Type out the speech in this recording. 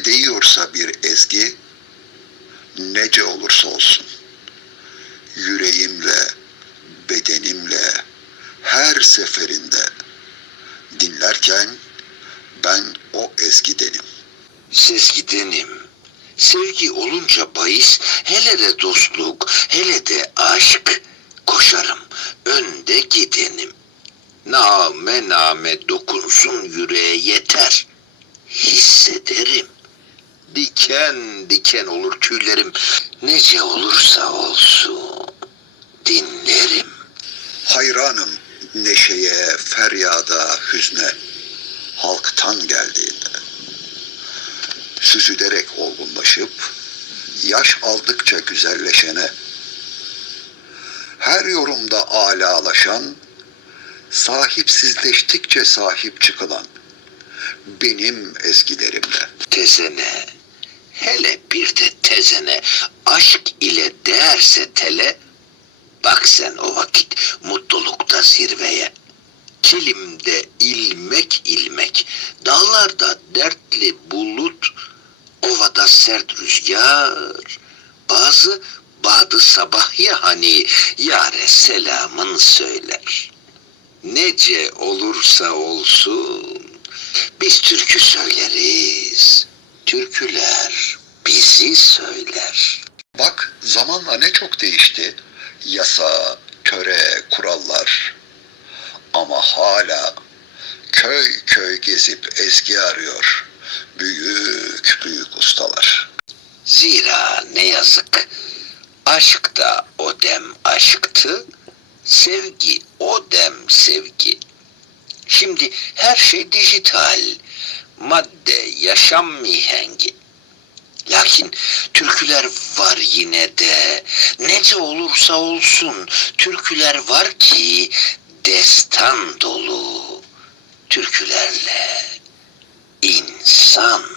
Yüreğime değiyorsa bir ezgi, nece olursa olsun, yüreğimle, bedenimle, her seferinde dinlerken ben o ezgidenim. Sezgidenim. Sevgi olunca bahis, hele de dostluk, hele de aşk. Koşarım, önde gidenim. Name name dokunsun yüreğe yeter. Hissederim. Diken diken olur tüylerim. Nece olursa olsun. Dinlerim. Hayranım neşeye, feryada, hüzne, halktan geldiğinde. Süzülerek olgunlaşıp, yaş aldıkça güzelleşene, her yorumda alalaşan, sahipsizleştikçe sahip çıkılan, benim eskilerimle. tezene, hele bir de tezene, aşk ile değerse tele, bak sen o vakit mutlulukta zirveye. Kilimde ilmek ilmek, dağlarda dertli bulut, ovada sert rüzgar, bazı badı sabah ya hani yare selamın söyler. Nece olursa olsun, biz türkü söyleriz. Türküler bizi söyler. Bak zamanla ne çok değişti. Yasa, töre, kurallar. Ama hala köy köy gezip eski arıyor. Büyük büyük ustalar. Zira ne yazık aşk da o dem aşktı, sevgi o dem sevgi. Şimdi her şey dijital, madde, yaşam mihengi. Lakin türküler var yine de. Nece olursa olsun türküler var ki destan dolu. Türkülerle insan.